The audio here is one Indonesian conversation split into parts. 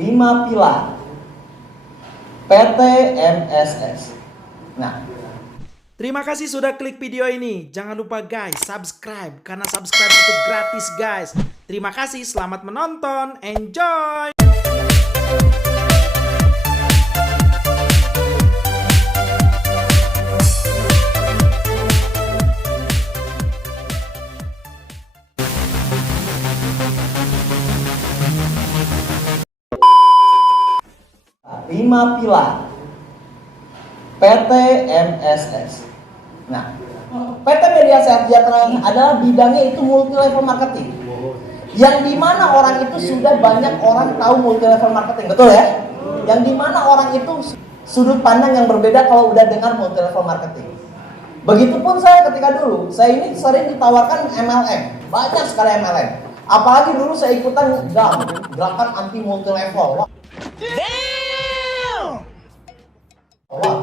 5 pilar PT MSS. Nah, terima kasih sudah klik video ini. Jangan lupa guys, subscribe. Karena subscribe itu gratis guys. Terima kasih, selamat menonton. Enjoy! lima pilar PT MSS. Nah, PT Media Sejahtera adalah bidangnya itu multi level marketing. Yang dimana orang itu sudah banyak orang tahu multi level marketing, betul ya? Yang dimana orang itu sudut pandang yang berbeda kalau udah dengar multi level marketing. Begitupun saya ketika dulu, saya ini sering ditawarkan MLM, banyak sekali MLM. Apalagi dulu saya ikutan GAM, gerakan anti multi level. Wah,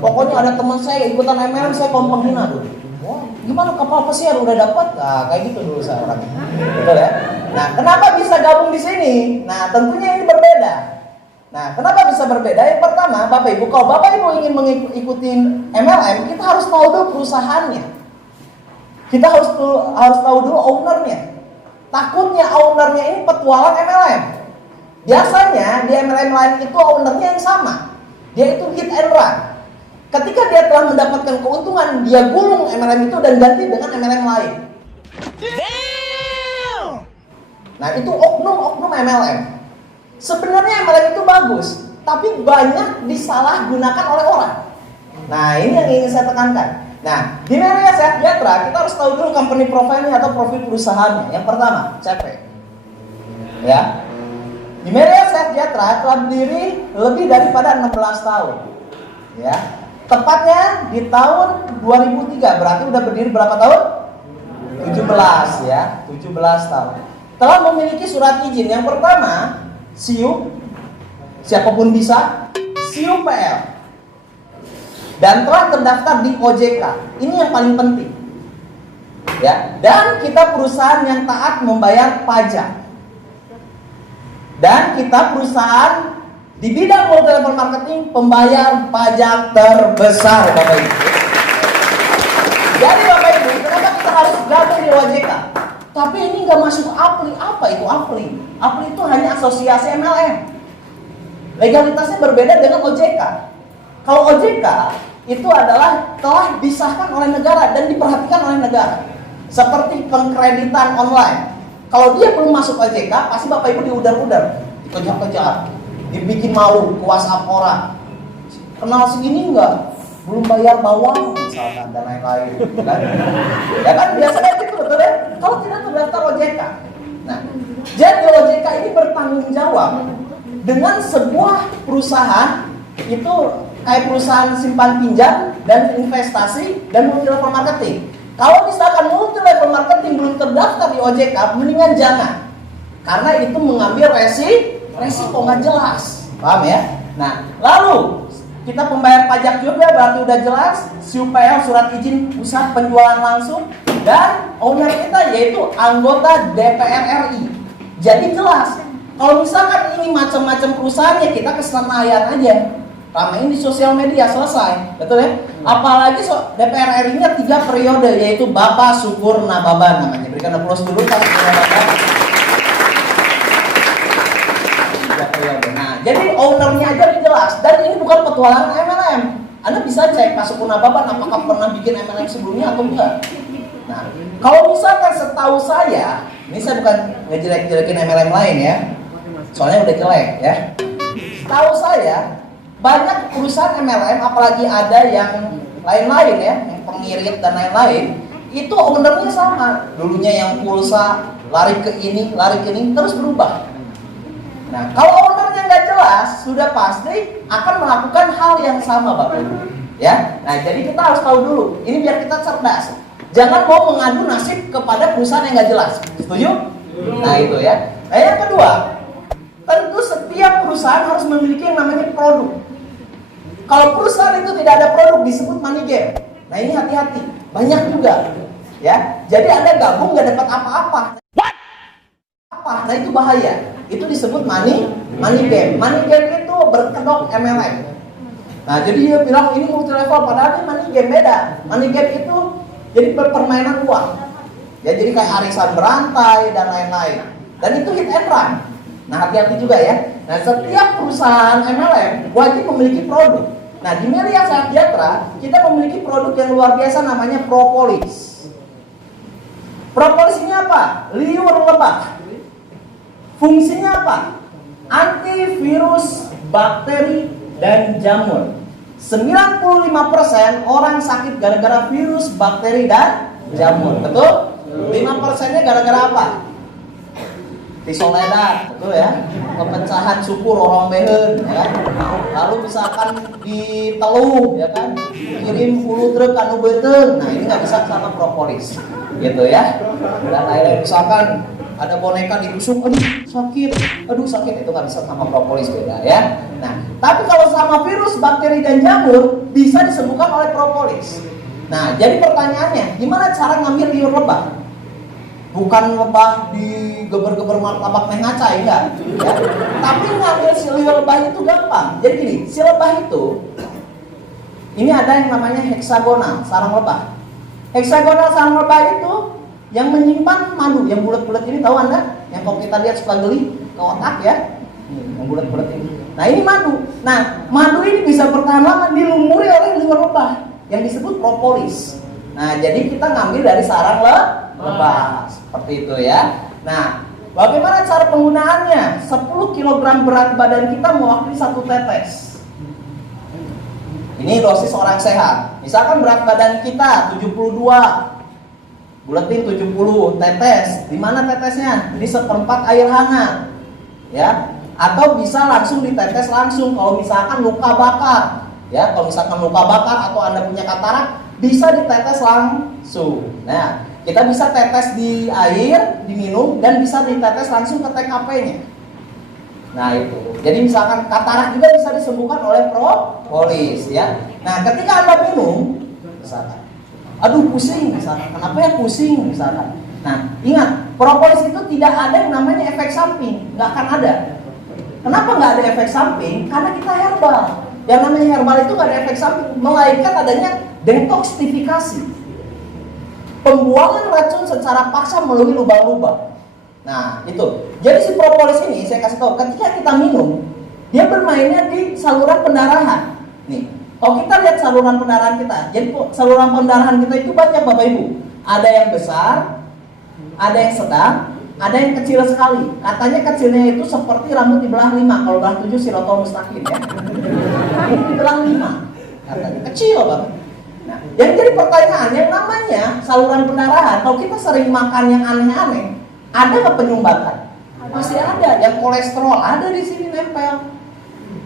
pokoknya ada teman saya ikutan MLM, saya kompang hina dulu. Wah, gimana kapal pesiar udah dapat? Nah, kayak gitu dulu saya orangnya. Betul ya? Nah, kenapa bisa gabung di sini? Nah, tentunya ini berbeda. Nah, kenapa bisa berbeda? Yang pertama, Bapak Ibu, kalau Bapak Ibu ingin mengikuti MLM, kita harus tahu dulu perusahaannya. Kita harus tahu dulu ownernya. Takutnya ownernya ini petualang MLM. Biasanya di MLM lain itu ownernya yang sama. Dia itu hit and run. Ketika dia telah mendapatkan keuntungan, dia gulung MLM itu dan ganti dengan MLM lain. Nah, itu oknum-oknum MLM. Sebenarnya MLM itu bagus, tapi banyak disalahgunakan oleh orang. Nah, ini yang ingin saya tekankan. Nah, di Media Sejahtera kita harus tahu dulu company profile atau profil perusahaannya. Yang pertama, CP. Ya. Di Media Sejahtera telah berdiri lebih daripada 16 tahun. Ya. Tepatnya di tahun 2003, berarti udah berdiri berapa tahun? 17 ya, 17 tahun. Telah memiliki surat izin. Yang pertama, SIUP, siapapun bisa, SIUP PL. Dan telah terdaftar di OJK. Ini yang paling penting. Ya, dan kita perusahaan yang taat membayar pajak. Dan kita perusahaan di bidang multi level marketing pembayar pajak terbesar, Bapak Ibu. Jadi Bapak Ibu, kenapa kita harus gabung di OJK? Tapi ini nggak masuk APLI. Apa itu APLI? APLI itu hanya asosiasi MLM. Legalitasnya berbeda dengan OJK. Kalau OJK itu adalah telah disahkan oleh negara dan diperhatikan oleh negara. Seperti pengkreditan online. Kalau dia belum masuk OJK, pasti Bapak Ibu diudar-udar, dikejar-kejar, dibikin malu, ke WhatsApp orang. Kenal segini enggak? Belum bayar bawang, misalkan, dan lain-lain. Kan? Ya kan, biasanya gitu, betul ya? Kalau tidak terdaftar OJK. Nah, jadi OJK ini bertanggung jawab dengan sebuah perusahaan, itu kayak perusahaan simpan pinjam dan investasi dan multi level marketing. Kalau misalkan multi level marketing belum terdaftar di OJK, mendingan jangan. Karena itu mengambil resiko nggak jelas. Paham ya? Nah, lalu kita pembayar pajak juga berarti udah jelas. SIUPL, surat izin usaha penjualan langsung. Dan owner kita yaitu anggota DPR RI. Jadi jelas. Kalau misalkan ini macam-macam perusahaannya, kita ke Senayan aja. Ramein di sosial media, selesai, betul ya? Apalagi DPR RI-nya 3 periode, yaitu Bapak Syukur Nababan namanya. Berikan aplaus dulu Pak Syukur Nababan. 3 periode. Nah, jadi ownernya aja jelas. Dan ini bukan petualangan MLM. Anda bisa cek Pak Syukur Nababan apakah pernah bikin MLM sebelumnya atau enggak. Nah, kalau misalkan setahu saya, ini saya bukan ngejelek-jelekin MLM lain ya, soalnya udah jelek ya. Setahu saya banyak perusahaan MLM, apalagi ada yang lain-lain ya, yang pengirit dan lain-lain, itu ownernya sama. Dulunya yang pulsa, lari ke ini, terus berubah. Nah, kalau ownernya nggak jelas, sudah pasti akan melakukan hal yang sama, Bapak Ibu. Ya, nah jadi kita harus tahu dulu. Ini biar kita cerdas. Jangan mau mengadu nasib kepada perusahaan yang nggak jelas. Setuju? Nah itu ya. Nah yang kedua, tentu setiap perusahaan harus memiliki yang namanya produk. Kalau perusahaan itu tidak ada produk disebut money game. Nah ini hati-hati, banyak juga. Ya, jadi Anda gabung nggak dapat apa-apa. Nah itu bahaya. Itu disebut money Money game itu berkedok MLM. Nah, jadi dia bilang ini multi level, padahal ini money game beda. Money game itu jadi permainan uang. Ya, jadi kayak arisan berantai dan lain-lain. Dan itu hit and run. Nah, hati-hati juga ya. Nah, setiap perusahaan MLM wajib memiliki produk. Nah, di Melia Sejahtera kita memiliki produk yang luar biasa namanya Propolis. Propolis ini apa? Liur lebah. Fungsinya apa? Antivirus, bakteri, dan jamur. 95% orang sakit gara-gara virus, bakteri, dan jamur. Betul? 5%-nya gara-gara apa? Tisoledan, betul ya? Pemecahan suku rorombehen, ya kan? Lalu misalkan di Teluh, ya kan? Kirim hulu truk kanu beteng. Nah, ini nggak bisa sama propolis, gitu ya? Dan akhirnya misalkan ada boneka ditusuk, aduh sakit, itu nggak bisa sama propolis, beda ya. Nah, tapi kalau sama virus, bakteri, dan jamur bisa disembuhkan oleh propolis. Nah, jadi pertanyaannya, gimana cara ngambil liur lebah? Bukan lebah digeber-geber martabak meh ngacai, enggak ya. Tapi ngambil si liur lebah itu gampang. Jadi gini, si lebah itu ini ada yang namanya heksagonal, sarang lebah. Heksagonal sarang lebah itu yang menyimpan madu, yang bulat-bulat ini, tahu Anda? Yang kalau kita lihat suka geli ke otak ya. Yang bulat-bulat ini. Nah, ini madu. Nah, madu ini bisa bertahan lama dilumuri oleh liur lebah yang disebut propolis. Nah, jadi kita ngambil dari sarang lebah seperti itu ya. Nah, bagaimana cara penggunaannya? 10 kg berat badan kita mewakili 1 tetes. Ini dosis orang sehat. Misalkan berat badan kita 72, buletin 70 tetes. Di mana tetesnya? Di 1/4 air hangat. Ya, atau bisa langsung ditetes langsung kalau misalkan luka bakar. Ya, kalau misalkan luka bakar atau Anda punya katarak, bisa ditetes langsung. Nah, kita bisa tetes di air, diminum, dan bisa ditetes langsung ke TKP-nya. Nah, itu. Jadi misalkan katarak juga bisa disembuhkan oleh propolis ya. Nah, ketika Anda minum, misalkan, aduh pusing misalkan, kenapa ya pusing misalkan. Nah, ingat, propolis itu tidak ada yang namanya efek samping, nggak akan ada. Kenapa nggak ada efek samping? Karena kita herbal. Yang namanya herbal itu nggak ada efek samping, melainkan adanya detoksifikasi, pembuangan racun secara paksa melalui lubang-lubang. Nah, itu. Jadi si propolis ini saya kasih tahu, ketika kita minum, dia bermainnya di saluran pendarahan. Nih, kalau kita lihat saluran pendarahan kita, jadi saluran pendarahan kita itu banyak Bapak Ibu. Ada yang besar, ada yang sedang, ada yang kecil sekali. Katanya kecilnya itu seperti rambut dibelah 5. Kalau belah 7 sirotol mustaqim ya. Ini dibelah 5. Katanya kecil banget. Nah, yang jadi pertanyaan, yang namanya saluran pendarahan, kalau kita sering makan yang aneh-aneh, ada nggak penyumbatan? Masih ada. Yang kolesterol ada di sini nempel.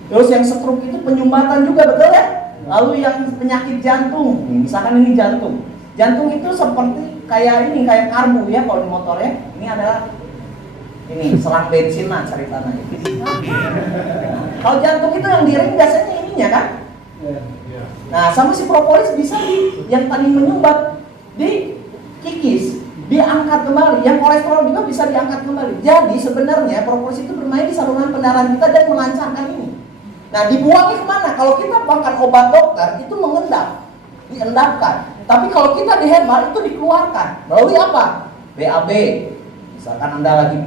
Terus yang stroke itu penyumbatan juga, betul ya? Lalu yang penyakit jantung, misalkan ini jantung. Jantung itu seperti kayak ini, kayak karbu ya kalau di motor ya. Ini adalah ini selang bensin lah ceritanya. Kalau jantung itu yang diring biasanya ininya kan? Nah, sama si propolis bisa yang tadi menyumbat dikikis, diangkat kembali. Yang kolesterol juga bisa diangkat kembali. Jadi sebenarnya propolis itu bermain di saluran pendarahan kita dan melancarkan ini. Nah, dibuangnya kemana? Kalau kita makan obat dokter itu mengendap, diendapkan. Tapi kalau kita di herbal itu dikeluarkan melalui apa? BAB. Misalkan Anda lagi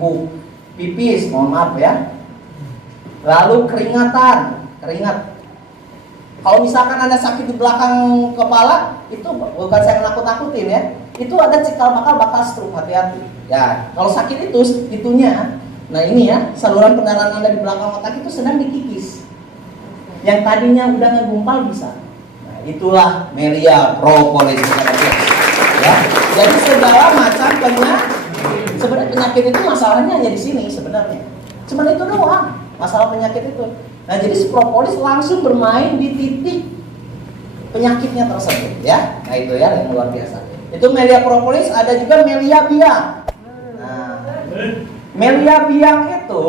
pipis, mohon maaf ya. Lalu keringatan, keringat. Kalau misalkan Anda sakit di belakang kepala, itu bukan saya nakut-nakutin ya. Itu ada cikal bakal stroke, hati-hati. Ya, kalau sakit itu itunya. Nah, ini ya, saluran pendarahan Anda di belakang otak itu sedang dikikis. Yang tadinya udah ngegumpal bisa. Nah, itulah Melia Propolis. Ya. Jadi segala macam sebenarnya penyakit itu masalahnya hanya di sini sebenarnya. Cuma itu doang masalah penyakit itu. Nah, jadi si propolis langsung bermain di titik penyakitnya tersebut ya. Nah, itu ya yang luar biasa. Itu Melia Propolis, ada juga Melia Biang. Nah, Melia Biang itu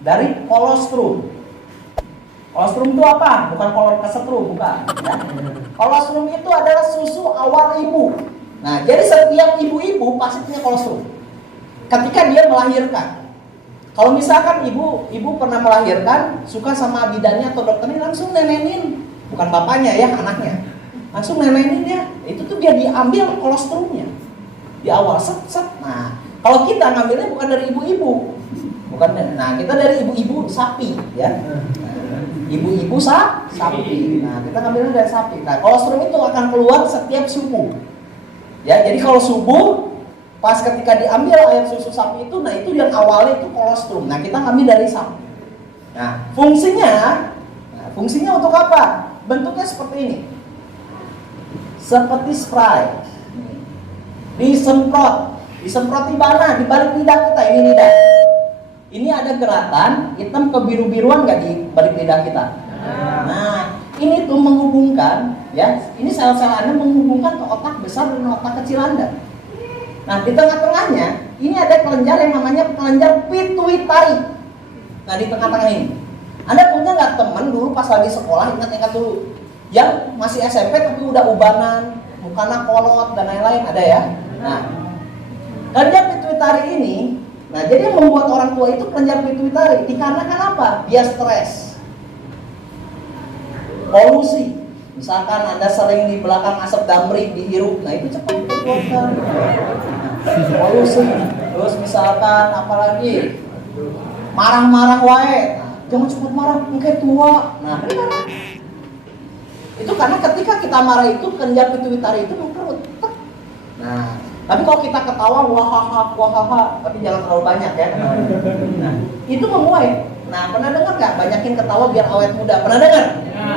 dari kolostrum. Kolostrum itu apa? Bukan kolor kesetrum, bukan. Ya. Kolostrum itu adalah susu awal ibu. Nah, jadi setiap ibu-ibu pasti punya kolostrum. Ketika dia melahirkan. Kalau misalkan ibu pernah melahirkan, suka sama bidannya atau dokternya, langsung nenenin, bukan bapaknya ya, anaknya, langsung nenenin dia. Itu tuh dia diambil kolostrumnya di awal, set. Nah, kalau kita ngambilnya bukan dari ibu-ibu, nah kita dari ibu-ibu sapi, ya. Ibu-ibu sapi. Nah, kita ngambilnya dari sapi. Nah, kolostrum itu akan keluar setiap subuh. Ya, jadi kalau subuh pas ketika diambil air susu sapi itu, nah itu yang awalnya itu kolostrum. Nah, kita ngambil dari sapi. Nah, fungsinya untuk apa? Bentuknya seperti ini. Seperti spray. Disemprot di mana? Di balik lidah kita, ini lidah. Ini ada geratan hitam kebiru-biruan nggak di balik lidah kita? Nah, ini tuh menghubungkan, ya, ini sel-sel Anda menghubungkan ke otak besar dan otak kecil Anda. Nah, di tengah-tengahnya ini ada kelenjar yang namanya kelenjar pituitari. Nah, di tengah-tengah ini, Anda punya nggak teman dulu pas lagi sekolah, ingat-ingat dulu, yang masih SMP tapi udah ubanan, mukanya kolot dan lain-lain, ada ya? Nah, kelenjar pituitari ini, nah jadi yang membuat orang tua itu kelenjar pituitari dikarenakan apa? Dia stres, polusi. Misalkan Anda sering di belakang asap damri dihirup, nah itu cepat dikeluarkan. Polusi. Terus misalkan apalagi marah-marah wae, nah, jangan cepat marah, mungkin tua. Nah, itu karena ketika kita marah itu kelenjar pituitari itu mengkerut. Nah, tapi kalau kita ketawa wahaha, tapi jangan terlalu banyak ya. Nah, itu menguai. Nah, pernah dengar nggak? Banyakin ketawa biar awet muda. Pernah dengar?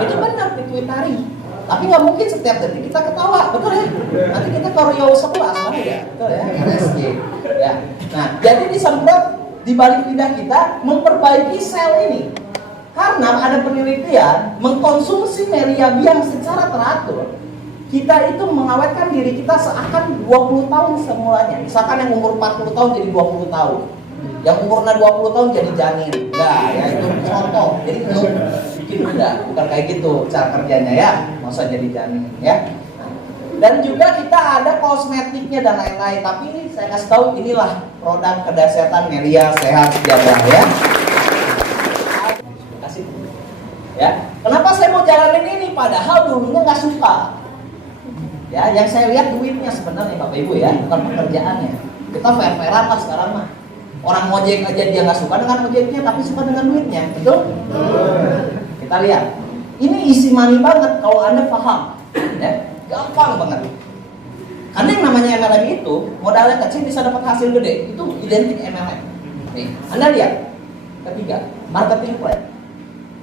Itu benar pituitari. Tapi nggak mungkin setiap detik kita ketawa, betul ya? Nanti kita ke Riau 11 kan ya, betul ya? RSJ. Ya. Nah, jadi disemprot di balik lidah kita memperbaiki sel ini. Karena ada penelitian mengkonsumsi meriabiang secara teratur, kita itu mengawetkan diri kita seakan 20 tahun semulanya. Misalkan yang umur 40 tahun jadi 20 tahun. Yang umurnya 20 tahun jadi janin. Enggak, ya itu contoh. Jadi bikin muda, bukan kayak gitu cara kerjanya ya. Masa jadi janin ya. Dan juga kita ada kosmetiknya dan lain-lain. Tapi saya kasih tahu inilah produk kedahsyatan Melia Sehat Sejahtera ya. Kasih. Ya. Kenapa saya mau jalanin ini? Padahal dulunya nggak suka. Ya, yang saya lihat duitnya sebenarnya Bapak Ibu ya, bukan pekerjaannya. Kita fair-fairan lah sekarang mah. Orang ngojek aja dia nggak suka dengan ojeknya, tapi suka dengan duitnya, betul? Kita lihat. Ini isi money banget kalau Anda paham, ya, gampang banget. Karena yang namanya MLM itu modalnya kecil bisa dapat hasil gede, itu identik MLM. Nih, Anda lihat. Ketiga, marketing plan.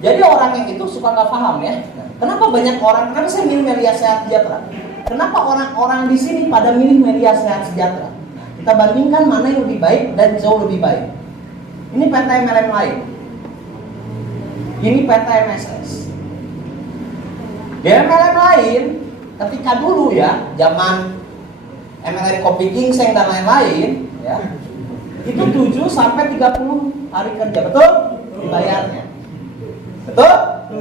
Jadi orang yang itu suka nggak paham ya. Kenapa banyak orang? Kenapa saya milih Melia Sehat Sejahtera? Kenapa orang-orang di sini pada milih Melia Sehat Sejahtera? Nah, kita bandingkan mana yang lebih baik dan jauh lebih baik. Ini PT MLM lain. Ini PT MSS. Di MLM lain, ketika dulu ya, zaman MLM Kopi Gingseng dan lain-lain, ya, itu 7 sampai 30 hari kerja, betul? Dibayarnya. Betul?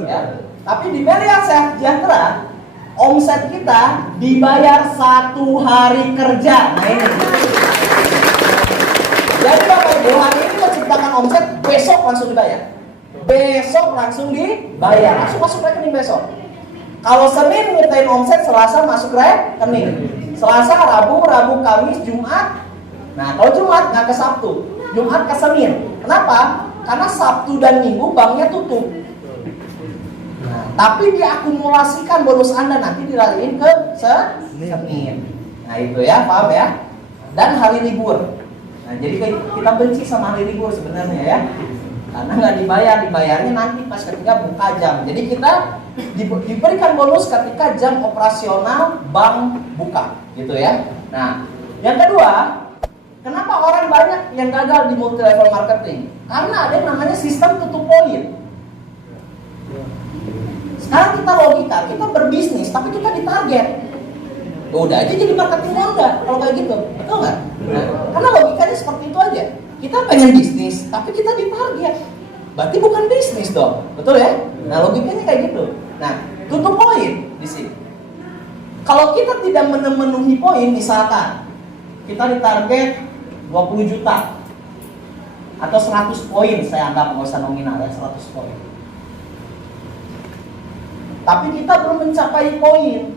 Ya. Tapi di Melia Sehat Sejahtera, omset kita dibayar 1 hari kerja. Nah ini. Jadi Bapak Ibu hari ini menciptakan omset, besok langsung dibayar. Besok langsung dibayar. Langsung masuk rekening besok. Kalau Senin nyiptain omset, Selasa masuk rekening. Selasa, Rabu, Kamis, Jumat. Nah kalau Jumat nggak ke Sabtu, Jumat ke Senin. Kenapa? Karena Sabtu dan Minggu banknya tutup. Nah, tapi diakumulasikan bonus Anda nanti dilariin ke Senin. Nah itu ya, paham ya? Dan hari libur. Nah jadi kita benci sama hari libur sebenarnya ya. Karena nggak dibayarnya nanti pas ketika buka jam. Jadi kita diberikan bonus ketika jam operasional bank buka, gitu ya. Nah, yang kedua, kenapa orang banyak yang gagal di multi level marketing? Karena ada yang namanya sistem tutup poin. Sekarang kita logika, kita berbisnis, tapi kita ditarget. Udah aja jadi marketing enggak, kalau kayak gitu, betul nggak? Nah, karena logikanya seperti itu aja. Kita pengen bisnis, tapi kita ditarget. Berarti bukan bisnis dong, betul ya? Nah logikanya kayak gitu. Nah tutup poin di sini. Kalau kita tidak memenuhi poin, misalkan kita ditarget 20 juta, Atau 100 poin, saya anggap nggak usah nominal ya, 100 poin. Tapi kita belum mencapai poin.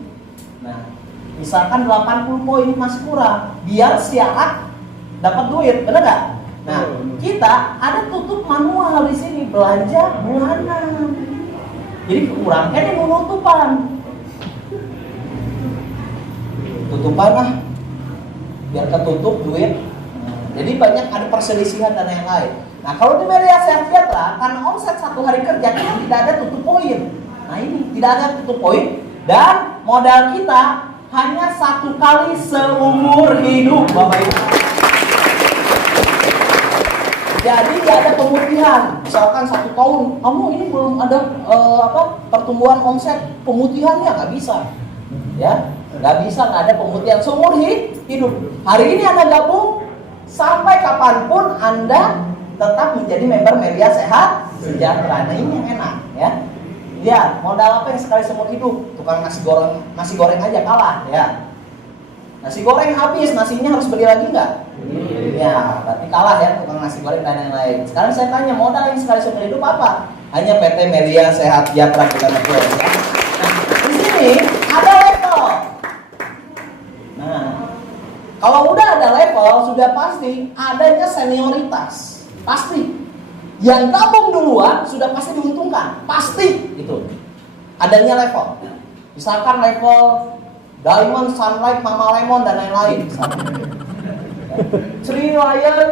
Nah, misalkan 80 poin masih kurang, biar syarat dapat duit, benar nggak? Nah, kita ada tutup manual di sini, belanja bulanan. Jadi kurang kan yang penutupan. Tutupan lah, biar ketutup duit. Jadi banyak ada perselisihan dan yang lain. Nah, kalau di Melia Sejahtera, karena omset 1 hari kerja kita tidak ada tutup poin. Nah ini tidak ada tutup poin dan modal kita hanya 1 kali seumur hidup, Bapak Ibu. Jadi tidak ada pemutihan. Misalkan 1 tahun, kamu ini belum ada pertumbuhan omset, pemutihannya nggak bisa, ya nggak bisa, nggak ada pemutihan seumur hidup. Hari ini Anda gabung, sampai kapanpun Anda tetap menjadi member Melia Sejahtera. Nah ini yang enak, ya. Lihat, modal apa yang sekali seumur hidup? Tukang nasi goreng aja kalah, ya. Nasi goreng habis, nasinya harus beli lagi nggak? Ya, berarti kalah ya tukang nasi goreng dan lain-lain. Sekarang saya tanya, modal yang sekali seumur hidup apa? Hanya PT Melia Sejahtera kita berdua. Nah, di sini ada level. Nah, kalau udah ada level, sudah pasti adanya senioritas. Pasti. Yang gabung duluan sudah pasti diuntungkan, pasti itu. Adanya level. Misalkan level Diamond, Sunlight, Mama Lemon dan lain-lain. Sri Lion,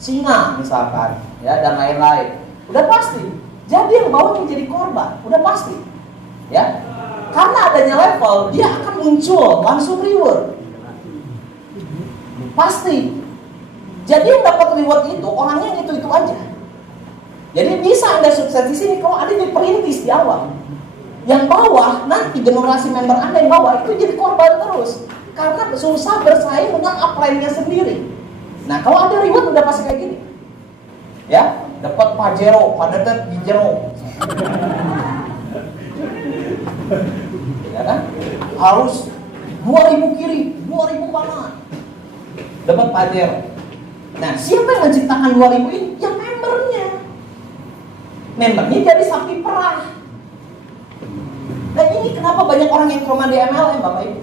Singa misalkan, ya dan lain-lain. Udah pasti. Jadi yang bawah menjadi korban, udah pasti. Ya. Karena adanya level, dia akan muncul langsung reward. Pasti. Jadi yang dapat reward itu orangnya itu aja. Jadi bisa Anda sukses di sini kalau ada yang perintis di awal. Yang bawah nanti generasi member Anda yang bawah itu jadi korban terus karena susah bersaing dengan upline-nya sendiri. Nah kalau ada reward udah pasti kayak gini. Ya, dapat Pajero, Padetet, Gijero. Ya kan? Harus 2000 kiri, 2000 kanan. Dapat Pajero. Nah, siapa yang menciptakan 2000 ini? Yang membernya. Membernya jadi sapi perah. Dan ini kenapa banyak orang yang trauma di MLM, Bapak Ibu?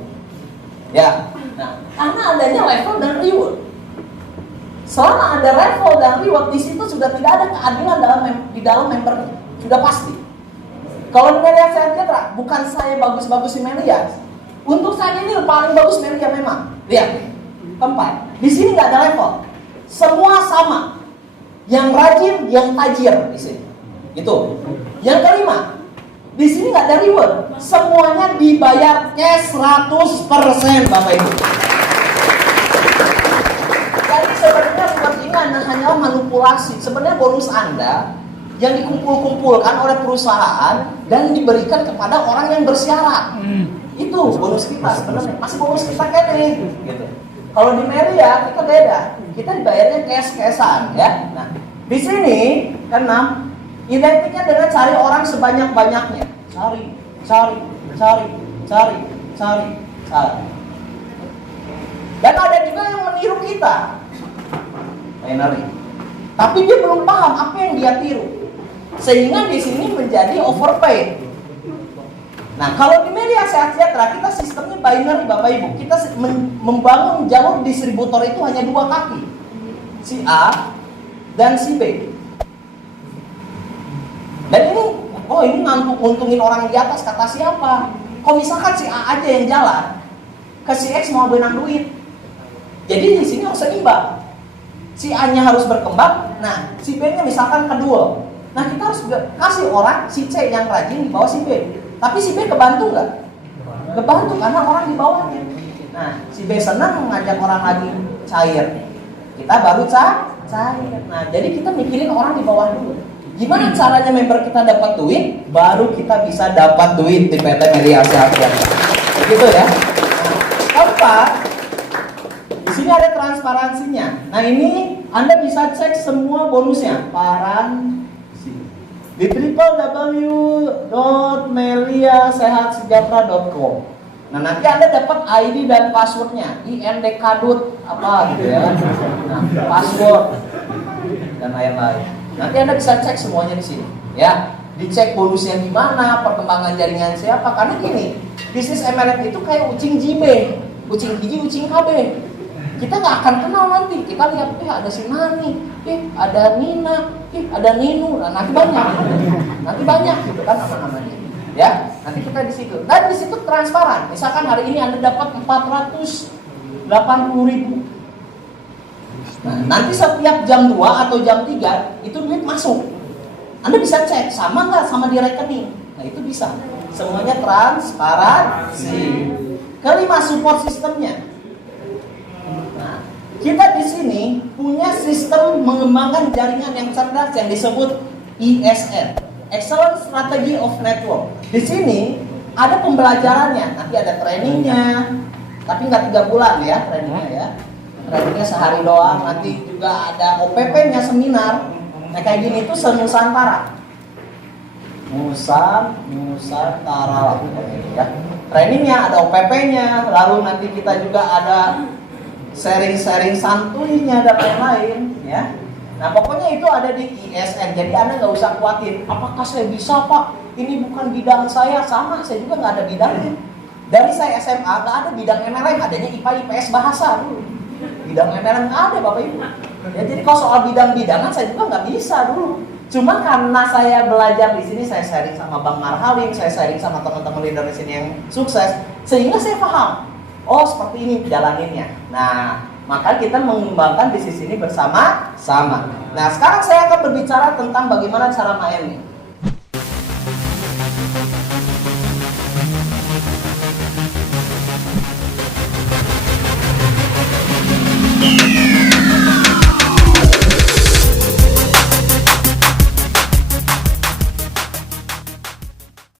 Ya, nah, karena adanya level dan reward. Selama ada level dan reward, di situ sudah tidak ada keadilan di dalam membernya. Sudah pasti. Kalau Melia Sejahtera, bukan saya bagus-bagusin Melia. Untuk saya ini paling bagus Melia memang. Lihat, tempat. Di sini nggak ada level. Semua sama. Yang rajin, yang tajir di sini. Itu. Yang kelima, di sini nggak ada reward. Semuanya dibayar cash 100%, Bapak Ibu. Jadi sebenarnya reward ini hanyalah manipulasi. Sebenarnya bonus Anda yang dikumpul-kumpulkan oleh perusahaan dan diberikan kepada orang yang bersyarat. Itu bonus kita sebenarnya. Masih bonus kita kene gitu. Kalau di Melia kita beda. Kita dibayarnya cash-cashan ya. Nah, di sini keenam identiknya dengan cari orang sebanyak-banyaknya. Cari. Dan ada juga yang meniru kita. Binary. Tapi dia belum paham apa yang dia tiru. Sehingga di sini menjadi overpaid. Nah, kalau di Melia Sejahtera kita sistemnya binary, Bapak Ibu. Kita membangun jalur distributor itu hanya 2 kaki. Si A dan si B. Dan ini nguntungin orang yang di atas, kata siapa? Kalau misalkan si A aja yang jalan, ke si X mau benang duit. Jadi di sini harus seimbang. Si A-nya harus berkembang, nah si B-nya misalkan kedua. Nah kita harus kasih orang si C yang rajin di bawah si B. Tapi si B kebantu nggak? Kebantu karena orang di bawahnya. Nah si B senang mengajak orang lagi cair. Kita baru cair. Nah jadi kita mikirin orang di bawah dulu. Gimana caranya member kita dapat duit? Baru kita bisa dapat duit di PT Melia Sejahtera. Begitu ya. Nah, keempat, di sini ada transparansinya. Nah ini Anda bisa cek semua bonusnya. Di www.meliasehatsejahtera.com. Nah nanti Anda dapat ID dan passwordnya, INDKDUT apa gitu ya. Nah password. dan lain-lain. Nanti Anda bisa cek semuanya di sini, ya. Dicek bonusnya gimana, perkembangan jaringan siapa. Karena gini, bisnis MLM itu kayak ucing jibe, ucing hiji, ucing kabe. Kita nggak akan kenal nanti. Kita lihat, ada si Nani, ada Nina, ada Ninu. Nah, nanti banyak gitu kan nama-namanya. Ya, nanti kita di situ. Dan di situ transparan. Misalkan hari ini Anda dapat 480.000. Nah, nanti setiap jam 2 atau jam 3 itu duit masuk. Anda bisa cek sama nggak sama di rekening. Nah, itu bisa. Semuanya transparansi. Kelima, support sistemnya. Nah, kita di sini punya sistem mengembangkan jaringan yang cerdas yang disebut ISN, Excellent Strategy of Network. Di sini ada pembelajarannya, nanti ada trainingnya, tapi nggak 3 bulan ya trainingnya ya. Trainingnya sehari doang, nanti juga ada OPP-nya seminar. Nah kayak gini itu se-Nusantara. Nusantara lah ya. Trainingnya ada OPP-nya, lalu nanti kita juga ada sharing-sharing santuinya dan lain-lain ya. Nah pokoknya itu ada di ISN, jadi Anda nggak usah khawatir, apakah saya bisa Pak? Ini bukan bidang saya, sama saya juga nggak ada bidangnya. Dari saya SMA nggak ada bidang MLM, adanya IPA IPS bahasa dulu. Bidang MLM nggak ada Bapak Ibu. Ya, jadi kalau soal bidang-bidangan saya juga nggak bisa dulu. Cuma karena saya belajar di sini, saya sharing sama Bang Marhalim, saya sharing sama teman-teman leader di sini yang sukses, sehingga saya paham. Oh seperti ini jalaninnya. Nah maka kita mengembangkan bisnis ini bersama-sama. Nah sekarang saya akan berbicara tentang bagaimana cara main nih.